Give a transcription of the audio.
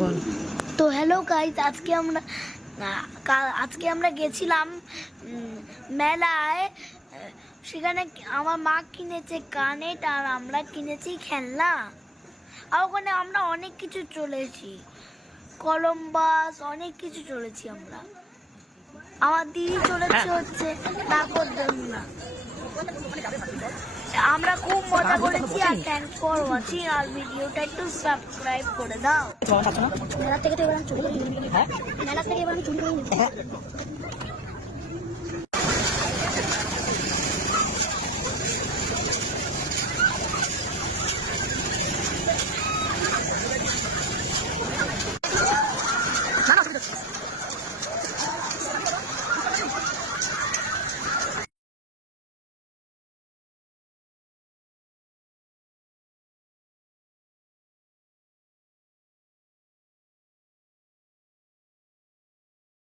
বল। তো hello guys, আজকে আমরা গেছিলাম মেলায়। সেখানে আমার মা কিনেছে কানেট আর আমরা কিনেছি খেলনা। আর ওখানে আমরা অনেক কিছু চলেছি, কলম্বাস, অনেক কিছু চলেছি আমরা। আমার দিদি চলেছে হচ্ছে নাগরদোলনা। আমরা খুব মজা করেছি। আর থ্যাংকস ফর ওয়াচিং। আর ভিডিওটা একটু সাবস্ক্রাইব করে দাও। মেলা থেকে তো এবার আমি চুরি করি। মেলা থেকে এবার আমি চুরি করি।